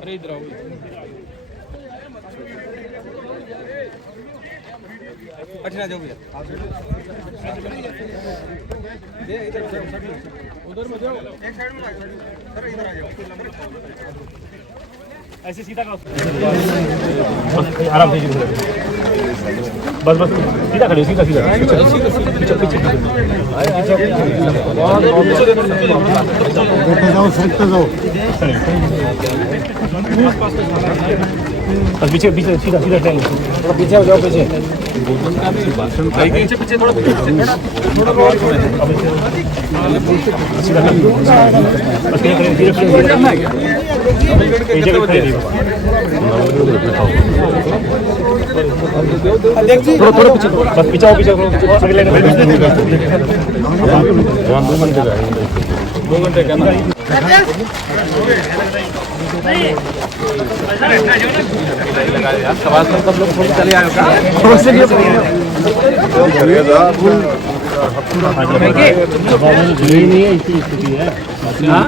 अरे इधर आओ। अच्छा जाओ भैया, उधर मत जाओ, एक साइड में सर इधर आ जाओ, ऐसे सीधा करो, आराम से बस बस सीधा खड़े, सीधा सीधा पीछे पीछे जाओ, साइड पे जाओ, बस पीछे पीछे सीधा सीधा टाइम, थोड़ा पीछे हो जाओ, पीछे पीछे पीछे थोड़ा थोड़ा थोड़ा पीछे बस पीछे आओ, पीछे अगले 2 घंटे क्या ना सवाल सब लोग थोड़ी चले आए नहीं है, इसी स्थिति है। हाँ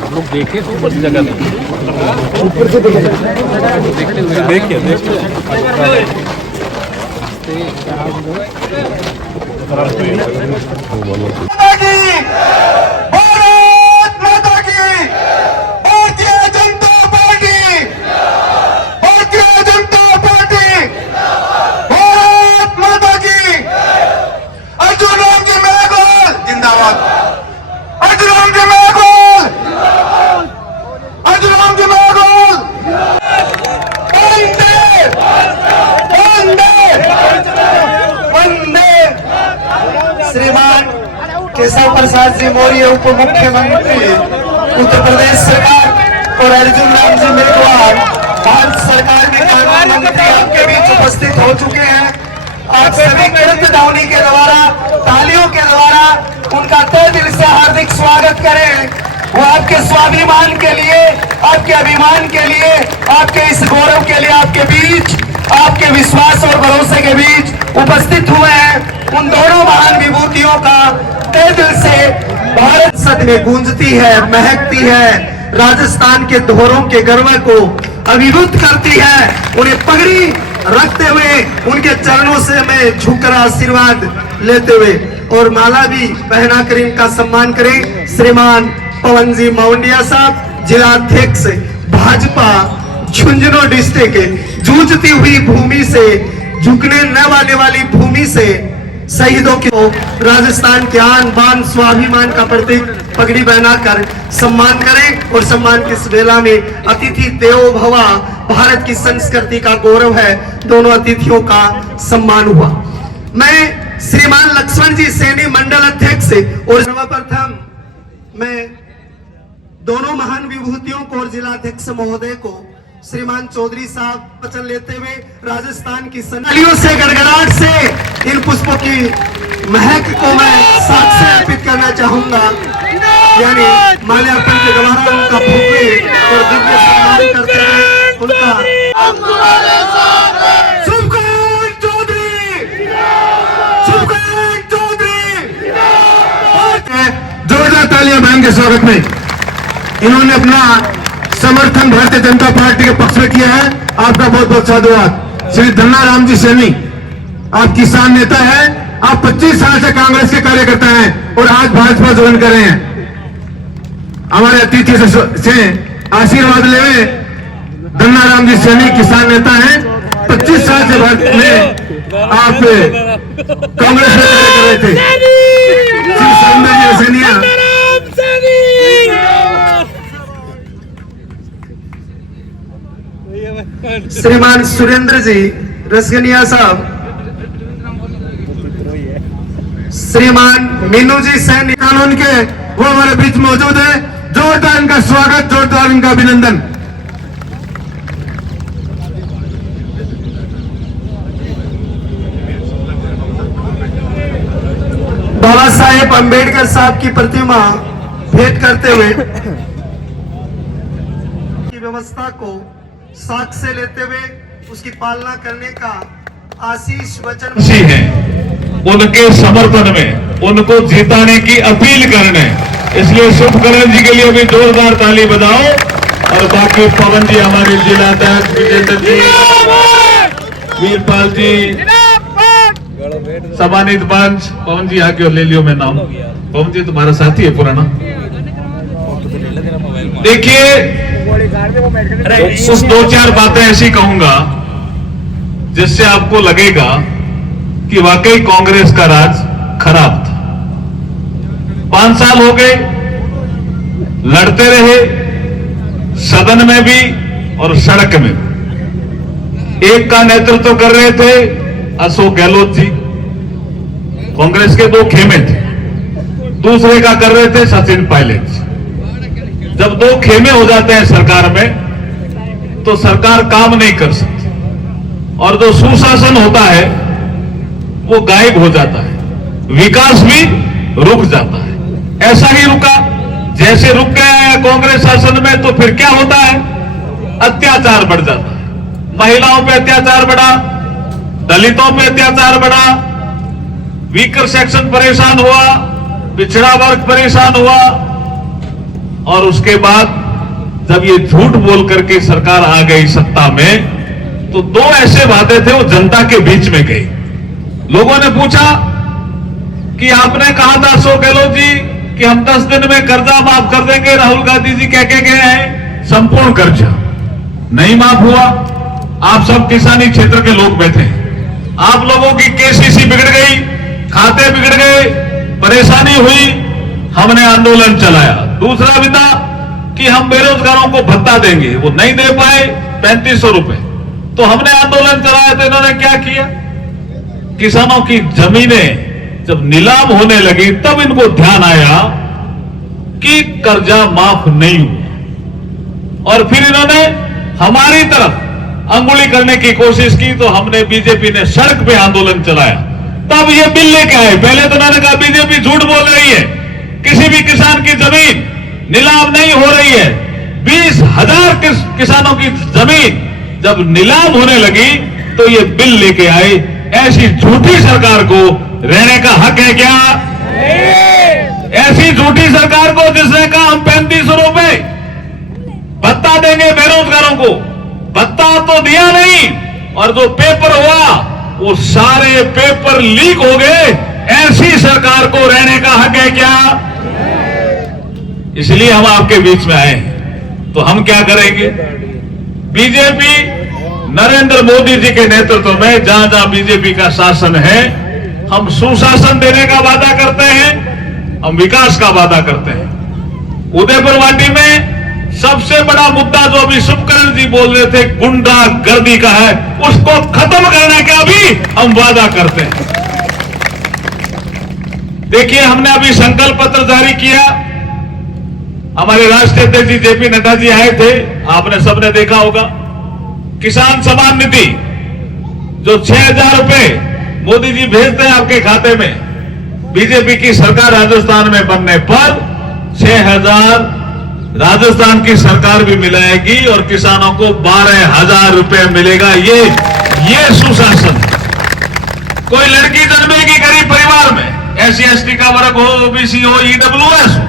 हम लोग देखे तो ऊपर जगह नहीं, ऊपर से देखिए श्रीमान केशव प्रसाद जी मौर्य उप मुख्यमंत्री उत्तर प्रदेश सरकार और अर्जुन राम जी मेघवाल भारत सरकार में कानून मंत्री आपके बीच उपस्थित हो चुके हैं। आप सभी कृत ध्वनि के द्वारा, तालियों के द्वारा उनका तहे दिल से हार्दिक स्वागत करें। वो आपके स्वाभिमान के लिए, आपके अभिमान के लिए, आपके इस गौरव के लिए आपके बीच, आपके विश्वास और भरोसे के बीच उपस्थित हुए हैं। उन दोनों महान विभूतियों का तहे दिल से भारत सद में गूंजती है, महकती है, राजस्थान के धोरों के गर्व को अभिभूत करती है। उन्हें पगड़ी रखते हुए उनके चरणों से मैं झुककर आशीर्वाद लेते हुए और माला भी पहना कर इनका सम्मान करें। श्रीमान पवन जी माउंडिया साहब, जिला अध्यक्ष भाजपा झुंझुनू डिस्ट्रिक्ट, जूझती हुई भूमि से, झुकने न वाले वाली भूमि से शहीदों के राजस्थान के आन बान स्वाभिमान का प्रतीक पगड़ी पहनाकर सम्मान करें। और सम्मान की इस वेला में अतिथि देवो भव, भारत की संस्कृति का गौरव है, दोनों अतिथियों का सम्मान हुआ। मैं श्रीमान लक्ष्मण जी सैनी मंडल अध्यक्ष और सर्वप्रथम मैं दोनों महान विभूतियों को और जिलाध्यक्ष महोदय को श्रीमान चौधरी साहब वचन लेते हुए राजस्थान की सनालियों से, गड़गड़ाहट से इन पुष्पों की महक को मैं साक्ष्य अर्पित करना चाहूंगा। यानी माल्यार्पण के द्वारा उनका भव्य और दिव्य सम्मान करते हैं। उनका जोरदार तालियां बहन के स्वागत में। इन्होंने अपना समर्थन भारतीय जनता पार्टी के पक्ष में किया है। आपका बहुत बहुत साधुवाद। श्री धन्ना राम जी सैनी, आप किसान नेता हैं, आप 25 साल से कांग्रेस के कार्यकर्ता हैं और आज भाजपा ज्वाइन कर रहे हैं। हमारे अतिथि से आशीर्वाद ले। धन्ना राम जी सैनी किसान नेता हैं, 25 साल से भारत में आप कांग्रेस में कार्य कर रहे थे। श्री सौंदर्य सैनिया, श्रीमान सुरेंद्र जी रसगनिया साहब, श्रीमान मीनू जी सैनी कानून के, वो हमारे बीच मौजूद है। जोरदार इनका स्वागत, जोरदार इनका अभिनंदन। बाबा साहेब अंबेडकर साहब की प्रतिमा भेंट करते हुए की व्यवस्था को साथ से लेते हुए उसकी पालना करने का आशीष वचन है, उनके समर्थन में उनको जिताने की अपील करने, इसलिए शुभकरण जी के लिए भी जोरदार ताली बजाओ। और बाकी पवन जी, हमारे जिला अध्यक्ष विजेंद्र जी, वीरपाल जी, सम्मानित पंच पवन जी आके और ले लियो मैं नाम। पवन जी तुम्हारा साथी है पुराना। देखिए, कुछ दो चार बातें ऐसी कहूंगा जिससे आपको लगेगा कि वाकई कांग्रेस का राज खराब था। 5 साल हो गए, लड़ते रहे सदन में भी और सड़क में भी। एक का नेतृत्व कर रहे थे अशोक गहलोत जी, कांग्रेस के 2 खेमे थे। दूसरे का कर रहे थे सचिन पायलट जी। जब 2 खेमे हो जाते हैं सरकार में तो सरकार काम नहीं कर सकती और जो सुशासन होता है वो गायब हो जाता है, विकास भी रुक जाता है। ऐसा ही रुका, जैसे रुक गया है कांग्रेस शासन में, तो फिर क्या होता है? अत्याचार बढ़ जाता है। महिलाओं पे अत्याचार बढ़ा, दलितों पे अत्याचार बढ़ा, वीकर सेक्शन परेशान हुआ, पिछड़ा वर्ग परेशान हुआ। और उसके बाद जब ये झूठ बोल करके सरकार आ गई सत्ता में, तो 2 ऐसे वादे थे वो जनता के बीच में गए। लोगों ने पूछा कि आपने कहा था अशोक गहलोत जी कि हम 10 दिन में कर्जा माफ कर देंगे। राहुल गांधी जी कह के गए हैं संपूर्ण कर्जा, नहीं माफ हुआ। आप सब किसानी क्षेत्र के लोग बैठे हैं, आप लोगों की केसीसी बिगड़ गई, खाते बिगड़ गए, परेशानी हुई, हमने आंदोलन चलाया। दूसरा विदा कि हम बेरोजगारों को भत्ता देंगे, वो नहीं दे पाए 3500 रुपए, तो हमने आंदोलन चलाया। तो इन्होंने क्या किया? किसानों की जमीनें जब नीलाम होने लगी तब इनको ध्यान आया कि कर्जा माफ नहीं हुआ, और फिर इन्होंने हमारी तरफ अंगुली करने की कोशिश की। तो हमने, बीजेपी ने सड़क पे आंदोलन चलाया, तब ये बिल लेके आए। पहले तो उन्होंने कहा बीजेपी झूठ बोल रही है, किसी भी किसान की जमीन नीलाम नहीं हो रही है। 20,000 किसानों की जमीन जब नीलाम होने लगी तो ये बिल लेके आए। ऐसी झूठी सरकार को रहने का हक है क्या? ऐसी झूठी सरकार को जिसने कहा हम 3500 रुपए भत्ता देंगे बेरोजगारों को, भत्ता तो दिया नहीं, और जो पेपर हुआ वो सारे पेपर लीक हो गए। ऐसी सरकार को रहने का हक है क्या? इसलिए हम आपके बीच में आए हैं। तो हम क्या करेंगे? बीजेपी नरेंद्र मोदी जी के नेतृत्व में जहां जहां बीजेपी का शासन है, हम सुशासन देने का वादा करते हैं, हम विकास का वादा करते हैं। उदयपुर वाटी में सबसे बड़ा मुद्दा जो अभी शुभकरण जी बोल रहे थे, गुंडागर्दी का है, उसको खत्म करने का भी हम वादा करते हैं। देखिए, हमने अभी संकल्प पत्र जारी किया। हमारे राष्ट्रीय अध्यक्ष जी जेपी नड्डा जी आए थे, आपने सबने देखा होगा। किसान सम्मान निधि जो 6,000 रुपए मोदी जी भेजते हैं आपके खाते में, बीजेपी की सरकार राजस्थान में बनने पर 6,000 राजस्थान की सरकार भी मिलाएगी और किसानों को 12,000 रुपए मिलेगा। ये सुशासन। कोई लड़की जन्मेगी गरीब परिवार में, SC/ST का वर्ग हो, OBC हो, EWS हो,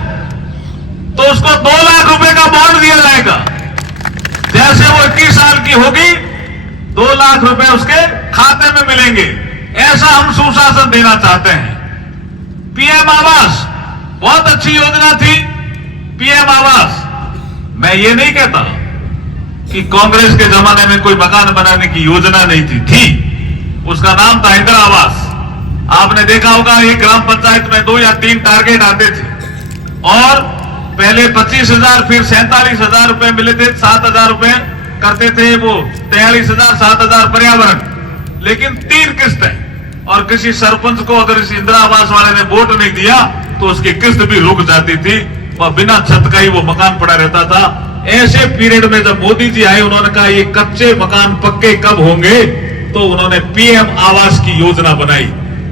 तो उसको 2 लाख रुपए का बॉन्ड दिया जाएगा। जैसे वो 21 साल की होगी 2 लाख रुपए उसके खाते में मिलेंगे। ऐसा हम सुशासन देना चाहते हैं। PM आवास बहुत अच्छी योजना थी। PM आवास, मैं ये नहीं कहता कि कांग्रेस के जमाने में कोई मकान बनाने की योजना नहीं थी। उसका नाम था इंदिरा आवास। आपने देखा होगा एक ग्राम पंचायत में 2 या 3 टारगेट आते थे, और पहले 25,000 फिर 47,000 रुपए मिले थे, 7,000 रुपए करते थे वो, 43,000, 7,000 पर्यावरण। लेकिन 3 किस्तें, और किसी सरपंच को अगर इस इंदिरा आवास वाले ने वोट नहीं दिया तो उसकी किस्त भी रुक जाती थी, और बिना छत का ही वो मकान पड़ा रहता था। ऐसे पीरियड में जब मोदी जी आए, उन्होंने कहा ये कच्चे मकान पक्के कब होंगे, तो उन्होंने PM आवास की योजना बनाई।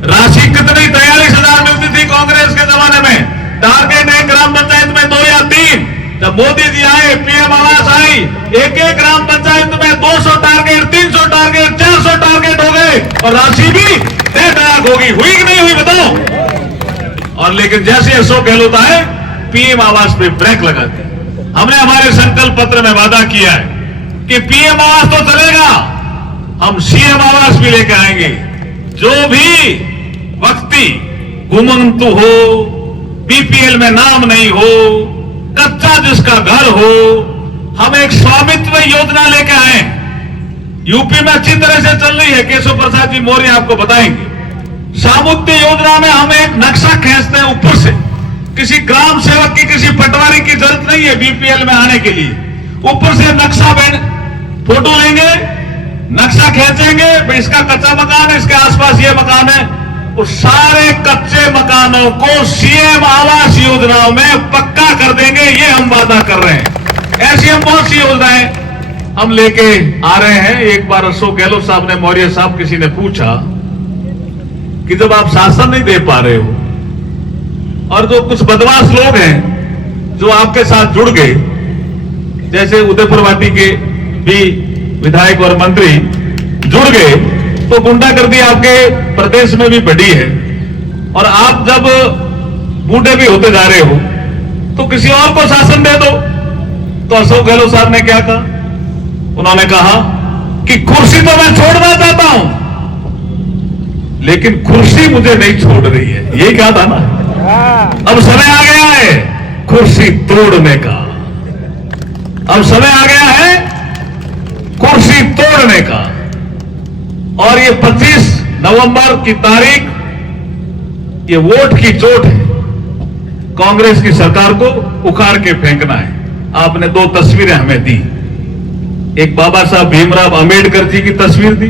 राशि कितनी 43,000 मिलती थी कांग्रेस के जमाने में। टारगेट एक ग्राम पंचायत में 2 या 3। जब मोदी जी आए, पीएम आवास आई, एक एक ग्राम पंचायत में 200 टारगेट, 300 टारगेट, 400 टारगेट हो गए और राशि भी तय तैयार होगी। हुई कि नहीं हुई बताओ। और लेकिन जैसे अशोक गहलोत आए, पीएम आवास पे ब्रेक लगा दी। हमने हमारे संकल्प पत्र में वादा किया है कि पीएम आवास तो चलेगा, हम सीएम आवास भी लेकर आएंगे। जो भी व्यक्ति गुमंतु हो, बीपीएल में नाम नहीं हो, कच्चा जिसका घर हो, हम एक स्वामित्व योजना लेके आए। यूपी में अच्छी तरह से चल रही है, केशव प्रसाद जी मौर्य आपको बताएंगे। स्वामित्व योजना में हम एक नक्शा खींचते हैं ऊपर से। किसी ग्राम सेवक की, किसी पटवारी की जरूरत नहीं है बीपीएल में आने के लिए। ऊपर से नक्शा फोटो लेंगे, नक्शा खींचेंगे, भाई इसका कच्चा मकान है, इसके आसपास ये मकान है। उस सारे कच्चे मकानों को सीएम आवास योजनाओं में पक्का कर देंगे, ये हम वादा कर रहे हैं। ऐसी हम बहुत सी योजनाएं हम लेके आ रहे हैं। एक बार अशोक गहलोत साहब ने, मौर्य साहब, किसी ने पूछा कि जब आप शासन नहीं दे पा रहे हो और जो कुछ बदमाश लोग हैं जो आपके साथ जुड़ गए, जैसे उदयपुर वाटी के भी विधायक और मंत्री जुड़ गए, तो गुंडागर्दी आपके प्रदेश में भी बढ़ी है। और आप जब बूढ़े भी होते जा रहे हो तो किसी और को शासन दे दो। तो अशोक गहलोत साहब ने क्या कहा? उन्होंने कहा कि कुर्सी तो मैं छोड़ना चाहता हूं, लेकिन कुर्सी मुझे नहीं छोड़ रही है। यही कहा था ना। अब समय आ गया है कुर्सी तोड़ने का। अब समय आ गया है कुर्सी तोड़ने का। और ये 25 नवंबर की तारीख, ये वोट की चोट है। कांग्रेस की सरकार को उखाड़ के फेंकना है। आपने 2 तस्वीरें हमें दी, एक बाबा साहब भीमराव अंबेडकर जी की तस्वीर दी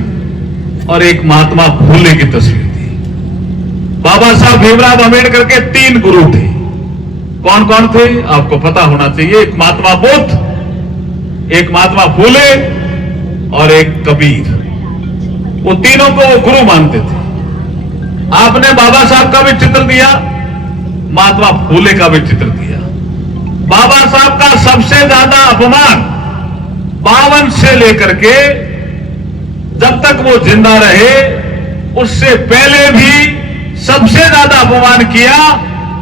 और एक महात्मा फूले की तस्वीर दी। बाबा साहब भीमराव अंबेडकर के 3 गुरु थे। कौन कौन थे आपको पता होना चाहिए। एक महात्मा बुद्ध, एक महात्मा फूले और एक कबीर। वो तीनों को वो गुरु मानते थे। आपने बाबा साहब का भी चित्र दिया, महात्मा फूले का भी चित्र दिया। बाबा साहब का सबसे ज्यादा अपमान 52 से लेकर के जब तक वो जिंदा रहे, उससे पहले भी सबसे ज्यादा अपमान किया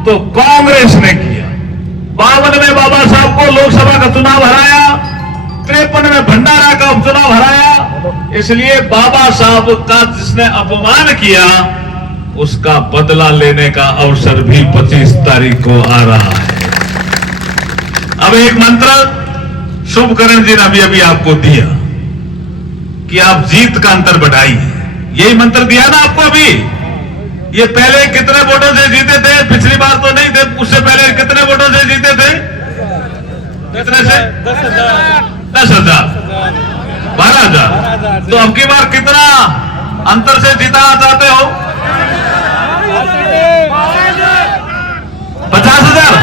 तो कांग्रेस ने किया। 52 में बाबा साहब को लोकसभा का चुनाव हराया, 53 में भंडारा का उपचुनाव हराया। इसलिए बाबा साहब का जिसने अपमान किया, उसका बदला लेने का अवसर भी 25 तारीख को आ रहा है। अब एक मंत्र शुभकरण जी ने अभी अभी आपको दिया कि आप जीत का अंतर बढ़ाइए। यही मंत्र दिया ना आपको अभी। ये पहले कितने वोटों से जीते थे? पिछली बार तो नहीं थे, उससे पहले कितने वोटों से जीते थे? कितने से? 10,000, 12,000। तो अब की बार कितना अंतर से जीतना चाहते हो? 50,000,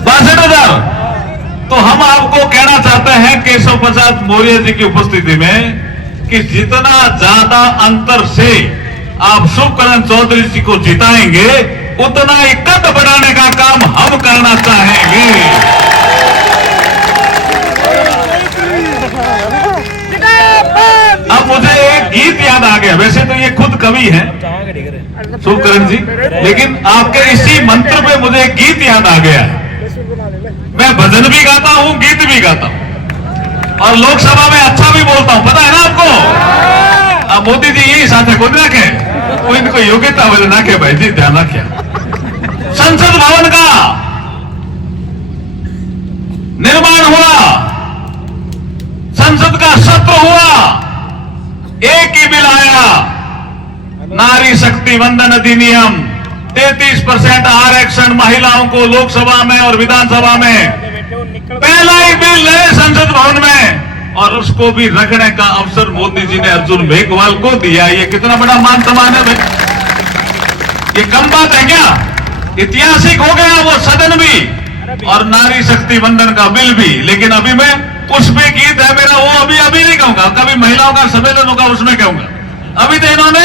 62,000। तो हम आपको कहना चाहते हैं केशव प्रसाद मौर्य जी की उपस्थिति में कि जितना ज्यादा अंतर से आप शुभकरण चौधरी जी को जिताएंगे, उतना ही कद बढ़ाने का काम हम करना चाहेंगे। अब मुझे एक गीत याद आ गया। वैसे तो ये खुद कवि है शुभकरण जी, लेकिन आपके इसी मंत्र पे मुझे एक गीत याद आ गया है। मैं भजन भी गाता हूं, गीत भी गाता हूं और लोकसभा में अच्छा भी बोलता हूं, पता है ना आपको। अब मोदी जी यही साथ है, खुद रखे कोई इनको योग्यता वजह ना के भाई जी, ध्यान रखिए। संसद भवन का निर्माण हुआ, संसद का सत्र हुआ, एक ही बिल आया, नारी शक्ति वंदन अधिनियम। 33% आरक्षण महिलाओं को लोकसभा में और विधानसभा में। पहला ही बिल है संसद भवन में और उसको भी रखने का अवसर मोदी जी ने अर्जुन मेघवाल को दिया। ये कितना बड़ा मान सम्मान है भाई, ये कम बात है क्या? ऐतिहासिक हो गया वो सदन भी और नारी शक्ति वंदन का बिल भी। लेकिन अभी मैं उसमें गीत है मेरा, वो अभी नहीं कहूंगा, कभी महिलाओं का सम्मेलन होगा उसमें कहूंगा। अभी तो इन्होंने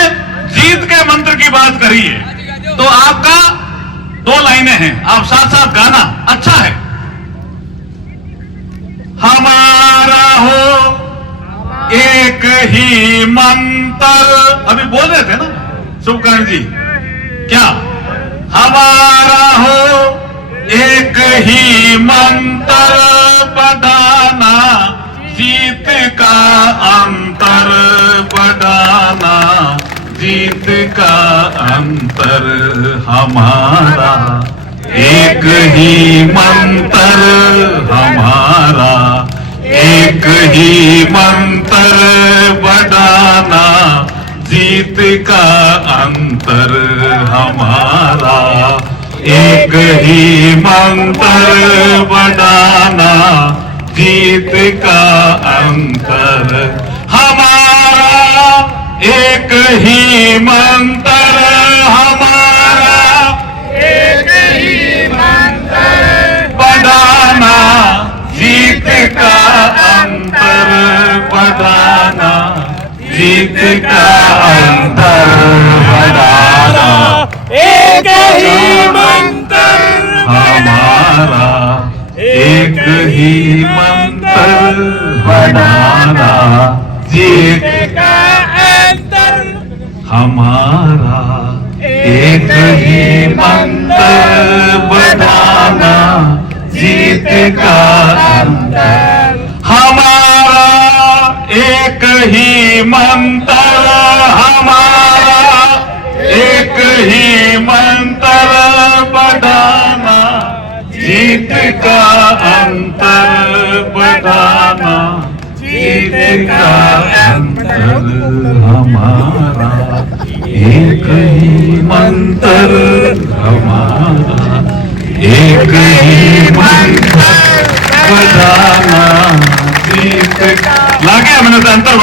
करिए। तो आपका 2 लाइनें हैं, आप साथ साथ गाना अच्छा है। हमारा हो एक ही मंत्र, अभी बोल रहे थे ना शुभकर्ण जी, क्या हमारा हो एक ही मंत्र, बढ़ाना जीत का अंतर, बढ़ाना जीत का अंतर। हमारा एक ही मंत्र, हमारा एक ही मंत्र, बढ़ाना जीत का अंतर। हमारा एक ही मंत्र, बढ़ाना जीत का अंतर। हमारा एक ही मंत्र, हमारा एक ही मंत्र, बढ़ाना जीत का अंतर, बढ़ाना जीत का अंतर, बढ़ाना एक ही मंत्र, हमारा एक ही मंत्र, बढ़ाना जीत का अंतर, हमारा एक ही मंत्र, बढ़ाना जीत का अंतर। हमारा एक ही मंत्र, हमारा एक ही मंत्र, बढ़ाना जीत का अंतर, बढ़ाना जीत का अंतर। हमारा एक ही मंत्र, हमारा एक ही मंत्र, बढ़ाना जीत का। लागे मैंने तो अंतर